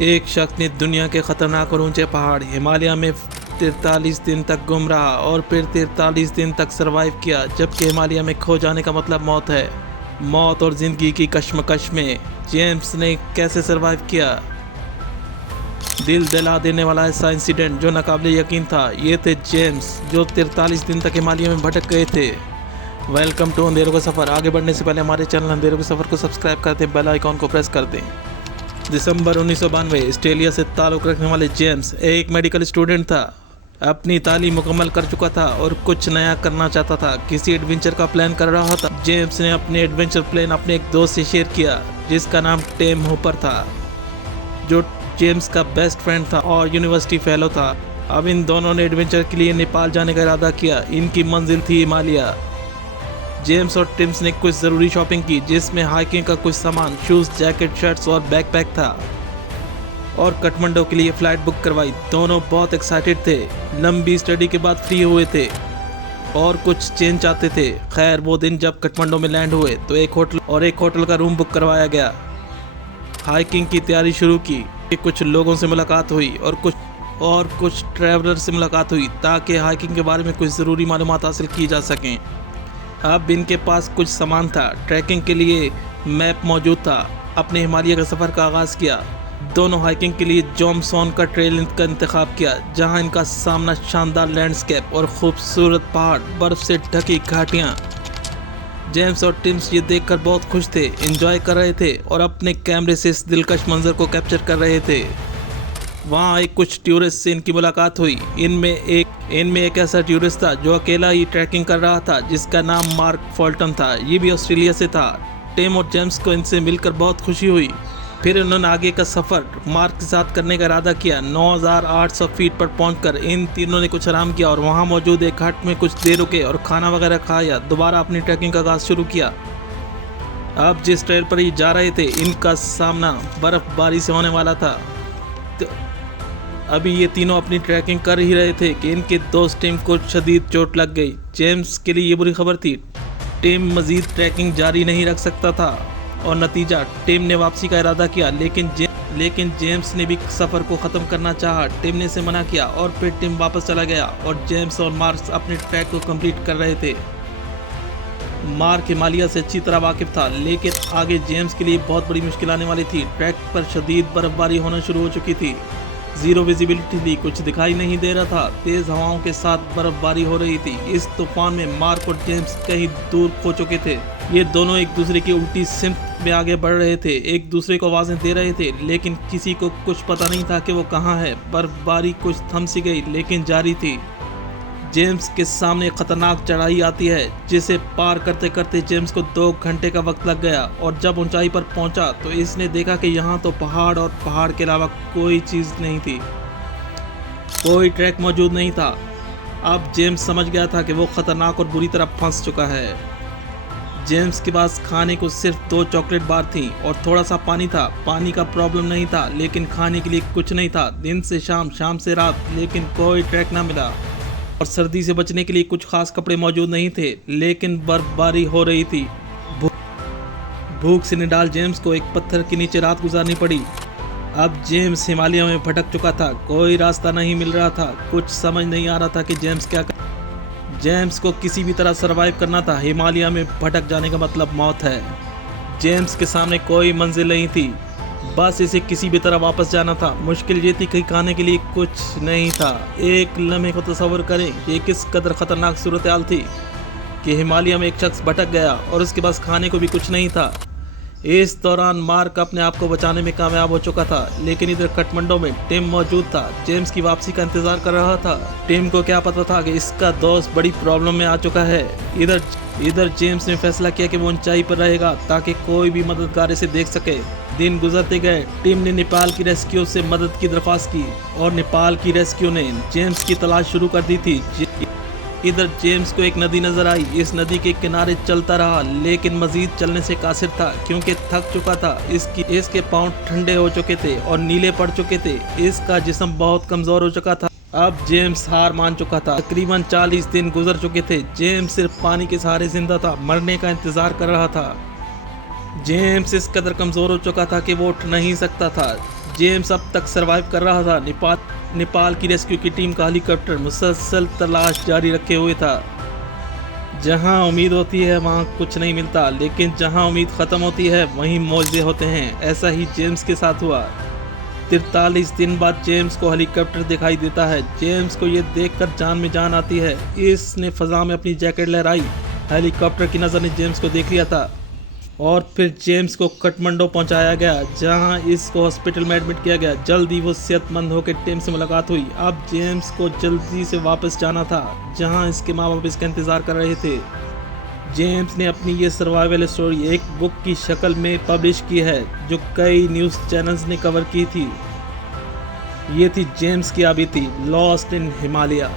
एक शख्स ने दुनिया के खतरनाक और ऊंचे पहाड़ हिमालय में 43 दिन तक घूम रहा और फिर 43 दिन तक सरवाइव किया, जबकि हिमालय में खो जाने का मतलब मौत है। मौत और ज़िंदगी की कश्मकश में जेम्स ने कैसे सरवाइव किया? दिल दिला देने वाला ऐसा इंसिडेंट जो नाकाबिले यकीन था। ये थे जेम्स जो 43 दिन तक हिमालय में भटक गए थे। वेलकम टू अंधेरों का सफ़र। आगे बढ़ने से पहले हमारे चैनल अंधेरों के सफ़र को सब्सक्राइब कर दें, बेल आइकॉन को प्रेस कर दें। दिसंबर 1992 ऑस्ट्रेलिया से ताल्लुक़ रखने वाले जेम्स एक मेडिकल स्टूडेंट था। अपनी तालीम मुकम्मल कर चुका था और कुछ नया करना चाहता था। किसी एडवेंचर का प्लान कर रहा था। जेम्स ने अपने एडवेंचर प्लान अपने एक दोस्त से शेयर किया जिसका नाम टिम हूपर था, जो जेम्स का बेस्ट फ्रेंड था और यूनिवर्सिटी फेलो था। अब इन दोनों ने एडवेंचर के लिए नेपाल जाने का इरादा किया। इनकी मंजिल थी हिमालय। जेम्स और टिम्स ने कुछ ज़रूरी शॉपिंग की, जिसमें हाइकिंग का कुछ सामान, शूज़, जैकेट, शर्ट्स और बैकपैक था, और काठमांडू के लिए फ़्लाइट बुक करवाई। दोनों बहुत एक्साइटेड थे। लंबी स्टडी के बाद फ्री हुए थे और कुछ चेंज चाहते थे। खैर, वो दिन जब काठमांडू में लैंड हुए तो एक होटल का रूम बुक करवाया गया। हाइकिंग की तैयारी शुरू की। कुछ लोगों से मुलाकात हुई और कुछ ट्रैवलर से मुलाकात हुई ताकि हाइकिंग के बारे में कुछ ज़रूरी मालूमात हासिल की जा सकें। अब इनके पास कुछ सामान था। ट्रैकिंग के लिए मैप मौजूद था। अपने हिमालय का सफ़र का आगाज़ किया। दोनों हाइकिंग के लिए जोमसोन का ट्रेल का इंतखाब किया, जहां इनका सामना शानदार लैंडस्केप और खूबसूरत पहाड़, बर्फ़ से ढकी घाटियां। जेम्स और टिम्स ये देखकर बहुत खुश थे, एंजॉय कर रहे थे और अपने कैमरे से इस दिलकश मंजर को कैप्चर कर रहे थे। वहाँ एक कुछ टूरिस्ट से इनकी मुलाकात हुई। इनमें एक ऐसा टूरिस्ट था जो अकेला ही ट्रैकिंग कर रहा था, जिसका नाम मार्क फॉल्टन था। ये भी ऑस्ट्रेलिया से था। टिम और जेम्स को इनसे मिलकर बहुत खुशी हुई। फिर उन्होंने आगे का सफ़र मार्क के साथ करने का इरादा किया। 9,800 फीट पर पहुंचकर इन तीनों ने कुछ आराम किया और वहां मौजूद एक हट में कुछ देर रुके और खाना वगैरह खाया। दोबारा अपनी ट्रैकिंग का आगाज़ शुरू किया। अब जिस ट्रेल पर ये जा रहे थे, इनका सामना बर्फ़बारी से होने वाला था। तो अभी ये तीनों अपनी ट्रैकिंग कर ही रहे थे कि इनके दोस्त टिम को शदीद चोट लग गई। जेम्स के लिए ये बुरी खबर थी। टिम मज़ीद ट्रैकिंग जारी नहीं रख सकता था और नतीजा, टिम ने वापसी का इरादा किया, लेकिन जेम्स ने भी सफ़र को ख़त्म करना चाहा। टिम ने इसे मना किया और फिर टिम वापस चला गया और जेम्स और मार्क अपने ट्रैक को कंप्लीट कर रहे थे। मार्क हिमालय से अच्छी तरह वाकिफ था, लेकिन आगे जेम्स के लिए बहुत बड़ी मुश्किल आने वाली थी। ट्रैक पर शदीद बर्फबारी होना शुरू हो चुकी थी। ज़ीरो विजिबिलिटी थी, कुछ दिखाई नहीं दे रहा था। तेज़ हवाओं के साथ बर्फबारी हो रही थी। इस तूफान में मार्क और जेम्स कहीं दूर खो चुके थे। ये दोनों एक दूसरे की उल्टी सिमत में आगे बढ़ रहे थे, एक दूसरे को आवाज़ें दे रहे थे, लेकिन किसी को कुछ पता नहीं था कि वो कहाँ है। बर्फबारी कुछ थम सी गई, लेकिन जारी थी। जेम्स के सामने खतरनाक चढ़ाई आती है, जिसे पार करते करते जेम्स को 2 घंटे का वक्त लग गया। और जब ऊंचाई पर पहुंचा तो इसने देखा कि यहाँ तो पहाड़ और पहाड़ के अलावा कोई चीज़ नहीं थी। कोई ट्रैक मौजूद नहीं था। अब जेम्स समझ गया था कि वो खतरनाक और बुरी तरह फंस चुका है। जेम्स के पास खाने को सिर्फ 2 चॉकलेट बार थी और थोड़ा सा पानी था। पानी का प्रॉब्लम नहीं था, लेकिन खाने के लिए कुछ नहीं था। दिन से शाम, शाम से रात, लेकिन कोई ट्रैक ना मिला। और सर्दी से बचने के लिए कुछ खास कपड़े मौजूद नहीं थे, लेकिन बर्फबारी हो रही थी। भूख से निडाल जेम्स को एक पत्थर के नीचे रात गुजारनी पड़ी। अब जेम्स हिमालय में भटक चुका था। कोई रास्ता नहीं मिल रहा था। कुछ समझ नहीं आ रहा था कि जेम्स क्या कर। जेम्स को किसी भी तरह सरवाइव करना था। हिमालय में भटक जाने का मतलब मौत है। जेम्स के सामने कोई मंजिल नहीं थी, बस इसे किसी भी तरह वापस जाना था। मुश्किल ये थी कि खाने के लिए कुछ नहीं था। एक लम्हे को तस्वर करें, ये किस कदर ख़तरनाक सूरत हाल थी कि हिमालय में एक शख्स भटक गया और उसके पास खाने को भी कुछ नहीं था। इस दौरान मार्क अपने आप को बचाने में कामयाब हो चुका था, लेकिन इधर काठमांडू में टिम मौजूद था। जेम्स की वापसी का इंतज़ार कर रहा था। टिम को क्या पता था कि इसका दोस्त बड़ी प्रॉब्लम में आ चुका है। इधर जेम्स ने फैसला किया कि वो ऊंचाई पर रहेगा ताकि कोई भी मददगार इसे देख सके। दिन गुजरते गए। टिम ने नेपाल की रेस्क्यू से मदद की दरख्वास्त की और नेपाल की रेस्क्यू ने जेम्स की तलाश शुरू कर दी थी। इधर जेम्स को एक नदी नजर आई। इस नदी के किनारे चलता रहा, लेकिन मजीद चलने से कासिर था क्योंकि थक चुका था। इसके पांव ठंडे हो चुके थे और नीले पड़ चुके थे। इसका जिस्म बहुत कमजोर हो चुका था। अब जेम्स हार मान चुका था। तकरीबन 40 दिन गुजर चुके थे। जेम्स सिर्फ पानी के सहारे जिंदा था, मरने का इंतजार कर रहा था। जेम्स इस कदर कमजोर हो चुका था कि वो उठ नहीं सकता था। जेम्स अब तक सरवाइव कर रहा था। नेपाल की रेस्क्यू की टीम का हेलीकॉप्टर मुसलसल तलाश जारी रखे हुए था। जहां उम्मीद होती है वहां कुछ नहीं मिलता, लेकिन जहां उम्मीद ख़त्म होती है वहीं मौजे होते हैं। ऐसा ही जेम्स के साथ हुआ। 43 दिन बाद जेम्स को हेलीकॉप्टर दिखाई देता है। जेम्स को ये देखकर जान में जान आती है। इसने फ़ज़ा में अपनी जैकेट लहराई। हेलीकॉप्टर की नज़र ने जेम्स को देख लिया था और फिर जेम्स को काठमांडू पहुंचाया गया, जहां इसको हॉस्पिटल में एडमिट किया गया। जल्दी वो सेहतमंद होकर टीम से मुलाकात हुई। अब जेम्स को जल्दी से वापस जाना था, जहां इसके माँ बाप इसका इंतज़ार कर रहे थे। जेम्स ने अपनी ये सर्वाइवल स्टोरी एक बुक की शक्ल में पब्लिश की है, जो कई न्यूज़ चैनल्स ने कवर की थी। ये थी जेम्स की बीती, लॉस्ट इन हिमालय।